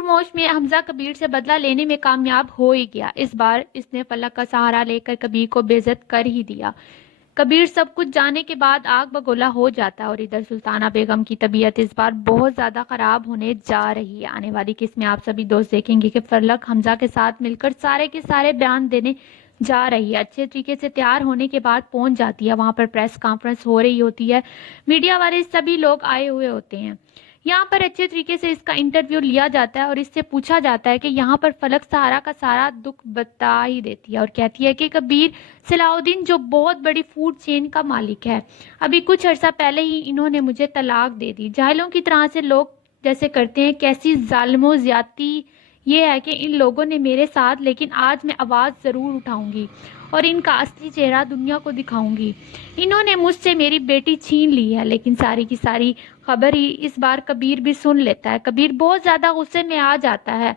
فرموش میں حمزہ کبیر سے بدلہ لینے میں کامیاب ہو ہی گیا۔ اس بار اس نے فلک کا سہارا لے کر کبیر کو بے عزت کر ہی دیا۔ کبیر سب کچھ جانے کے بعد آگ بگولا ہو جاتا ہے اور ادھر سلطانہ بیگم کی طبیعت اس بار بہت زیادہ خراب ہونے جا رہی ہے۔ آنے والی قسط میں آپ سبھی دوست دیکھیں گے کہ فلک حمزہ کے ساتھ مل کر سارے کے سارے بیان دینے جا رہی ہے۔ اچھے طریقے سے تیار ہونے کے بعد پہنچ جاتی ہے، وہاں پر پریس کانفرنس ہو رہی ہوتی ہے، میڈیا والے سبھی لوگ آئے ہوئے ہوتے ہیں۔ یہاں پر اچھے طریقے سے اس کا انٹرویو لیا جاتا ہے اور اس سے پوچھا جاتا ہے کہ یہاں پر فلک سہارا کا سارا دکھ بتا ہی دیتی ہے اور کہتی ہے کہ کبیر صلاح الدین جو بہت بڑی فوڈ چین کا مالک ہے، ابھی کچھ عرصہ پہلے ہی انہوں نے مجھے طلاق دے دی۔ جاہلوں کی طرح سے لوگ جیسے کرتے ہیں، کیسی ظالم و زیادتی یہ ہے کہ ان لوگوں نے میرے ساتھ، لیکن آج میں آواز ضرور اٹھاؤں گی اور ان کا اصلی چہرہ دنیا کو دکھاؤں گی۔ انہوں نے مجھ سے میری بیٹی چھین لی ہے، لیکن ساری کی ساری خبر ہی اس بار کبیر بھی سن لیتا ہے۔ کبیر بہت زیادہ غصے میں آ جاتا ہے،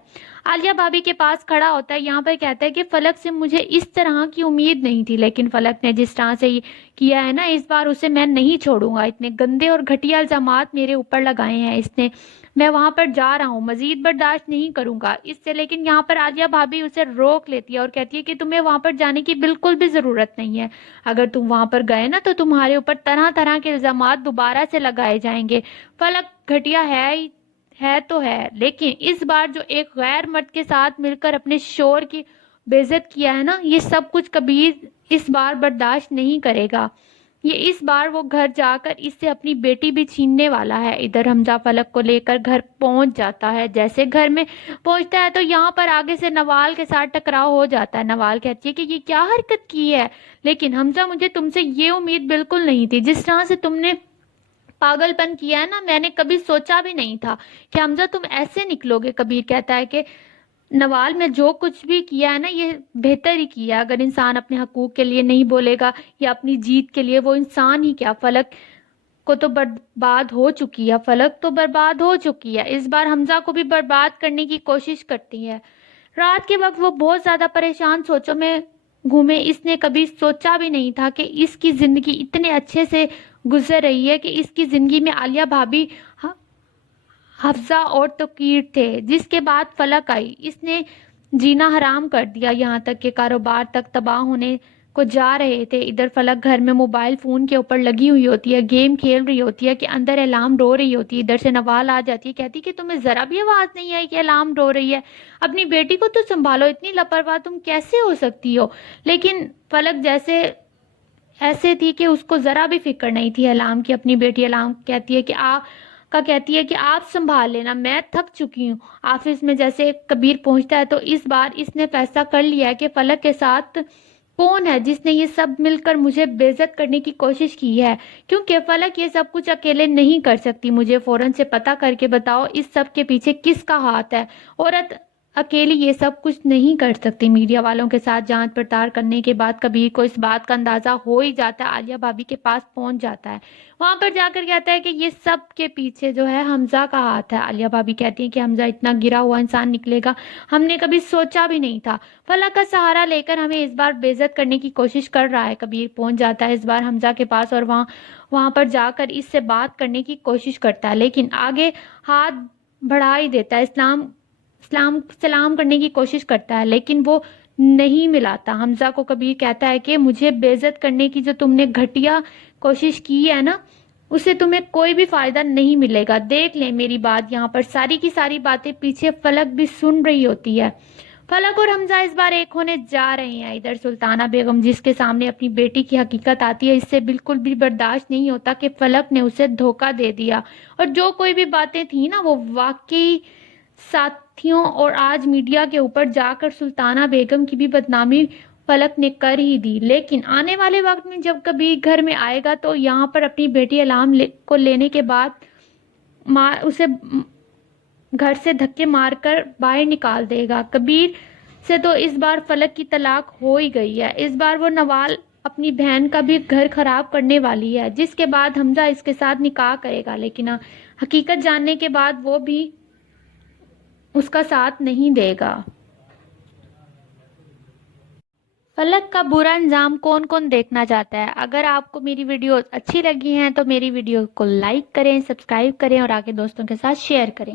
عالیہ بھابھی کے پاس کھڑا ہوتا ہے، یہاں پر کہتا ہے کہ فلک سے مجھے اس طرح کی امید نہیں تھی، لیکن فلک نے جس طرح سے کیا ہے نا، اس بار اسے میں نہیں چھوڑوں گا۔ اتنے گندے اور گھٹیا الزامات میرے اوپر لگائے ہیں اس نے، میں وہاں پر جا رہا ہوں، مزید برداشت نہیں کروں گا اس سے۔ لیکن یہاں پر عالیہ بھابھی اسے روک لیتی ہے اور کہتی ہے کہ تمہیں وہاں پر جانے کی بالکل بھی ضرورت نہیں ہے، اگر تم وہاں پر گئے نا تو تمہارے اوپر طرح طرح کے الزامات دوبارہ سے لگائے جائیں گے۔ فلک گھٹیا ہے تو ہے، لیکن اس بار جو ایک غیر مرد کے ساتھ مل کر اپنے شوہر کی بے عزت کیا ہے نا، یہ سب کچھ کبیر اس بار برداشت نہیں کرے گا۔ یہ اس بار وہ گھر جا کر اس سے اپنی بیٹی بھی چھیننے والا ہے۔ ادھر حمزہ فلک کو لے کر گھر پہنچ جاتا ہے۔ جیسے گھر میں پہنچتا ہے تو یہاں پر آگے سے نوال کے ساتھ ٹکراؤ ہو جاتا ہے۔ نوال کہتی ہے کہ یہ کیا حرکت کی ہے، لیکن حمزہ مجھے تم سے یہ امید بالکل نہیں تھی، جس طرح سے تم نے پاگل پن کیا ہے نا، میں نے کبھی سوچا بھی نہیں تھا کہ حمزہ تم ایسے نکلو گے۔ کبیر کہتا ہے کہ نوال میں جو کچھ بھی کیا ہے نا یہ بہتر ہی کیا، اگر انسان اپنے حقوق کے لیے نہیں بولے گا یا اپنی جیت کے لیے، وہ انسان ہی کیا، فلک کو تو برباد ہو چکی ہے، فلک تو برباد ہو چکی ہے، اس بار حمزہ کو بھی برباد کرنے کی کوشش کرتی ہے۔ رات کے وقت وہ بہت زیادہ پریشان سوچوں میں گھومے، اس نے کبھی سوچا بھی نہیں تھا کہ اس کی زندگی اتنے اچھے سے گزر رہی ہے، کہ اس کی زندگی میں عالیہ بھابھی، حفصہ اور توقیر تھے، جس کے بعد فلک آئی، اس نے جینا حرام کر دیا، یہاں تک کہ کاروبار تک تباہ ہونے کو جا رہے تھے۔ ادھر فلک گھر میں موبائل فون کے اوپر لگی ہوئی ہوتی ہے، گیم کھیل رہی ہوتی ہے کہ اندر الارم رو رہی ہوتی ہے۔ ادھر سے نوال آ جاتی ہے، کہتی کہ تمہیں ذرا بھی آواز نہیں آئی کہ الارم رو رہی ہے، اپنی بیٹی کو تو سنبھالو، اتنی لاپرواہ تم کیسے ہو سکتی ہو۔ لیکن فلک جیسے ایسے تھی کہ اس کو ذرا بھی فکر نہیں تھی الارم کی۔ اپنی بیٹی الارم کہتی ہے کہ آپ سنبھال لینا، میں تھک چکی ہوں۔ آفس میں جیسے کبیر پہنچتا ہے تو اس بار اس نے فیصلہ کر لیا ہے کہ فلک کے ساتھ کون ہے جس نے یہ سب مل کر مجھے بے عزت کرنے کی کوشش کی ہے، کیونکہ فلک یہ سب کچھ اکیلے نہیں کر سکتی، مجھے فوراً سے پتہ کر کے بتاؤ اس سب کے پیچھے کس کا ہاتھ ہے۔ عورت اکیلی یہ سب کچھ نہیں کر سکتی۔ میڈیا والوں کے ساتھ جانچ پڑتال کرنے کے بعد کبیر کو اس بات کا اندازہ ہو ہی جاتا ہے، عالیہ بھابھی کے پاس پہنچ جاتا ہے، وہاں پر جا کر کہتا ہے کہ یہ سب کے پیچھے جو ہے حمزہ کا ہاتھ ہے۔ عالیہ بھابھی کہتی ہیں کہ حمزہ اتنا گرا ہوا انسان نکلے گا، ہم نے کبھی سوچا بھی نہیں تھا، فلک کا سہارا لے کر ہمیں اس بار بے عزت کرنے کی کوشش کر رہا ہے۔ کبیر پہنچ جاتا ہے اس بار حمزہ کے پاس اور وہاں پر جا کر اس سے بات کرنے کی کوشش کرتا ہے، لیکن آگے ہاتھ بڑھا ہی دیتا ہے، سلام کرنے کی کوشش کرتا ہے، لیکن وہ نہیں ملاتا۔ حمزہ کو کبیر کہتا ہے کہ مجھے بے عزت کرنے کی جو تم نے گھٹیا کوشش کی ہے نا، اسے تمہیں کوئی بھی فائدہ نہیں ملے گا، دیکھ لیں میری بات۔ یہاں پر ساری کی ساری باتیں پیچھے فلک بھی سن رہی ہوتی ہے۔ فلک اور حمزہ اس بار ایک ہونے جا رہے ہیں۔ ادھر سلطانہ بیگم جس کے سامنے اپنی بیٹی کی حقیقت آتی ہے، اس سے بالکل بھی برداشت نہیں ہوتا کہ فلک نے اسے دھوکہ دے دیا، اور جو کوئی بھی باتیں تھیں نا وہ واقعی ساتھیوں اور آج میڈیا کے اوپر جا کر سلطانہ بیگم کی بھی بدنامی فلک نے کر ہی دی۔ لیکن آنے والے وقت میں جب کبھی گھر میں آئے گا تو یہاں پر اپنی بیٹی الارم کو لینے کے بعد اسے گھر سے دھکے مار کر باہر نکال دے گا۔ کبیر سے تو اس بار فلک کی طلاق ہو ہی گئی ہے، اس بار وہ نوال اپنی بہن کا بھی گھر خراب کرنے والی ہے، جس کے بعد حمزہ اس کے ساتھ نکاح کرے گا، لیکن حقیقت جاننے کے بعد وہ بھی اس کا ساتھ نہیں دے گا۔ فلک کا برا انجام کون کون دیکھنا چاہتا ہے؟ اگر آپ کو میری ویڈیوز اچھی لگی ہیں تو میری ویڈیو کو لائک کریں، سبسکرائب کریں اور آگے دوستوں کے ساتھ شیئر کریں۔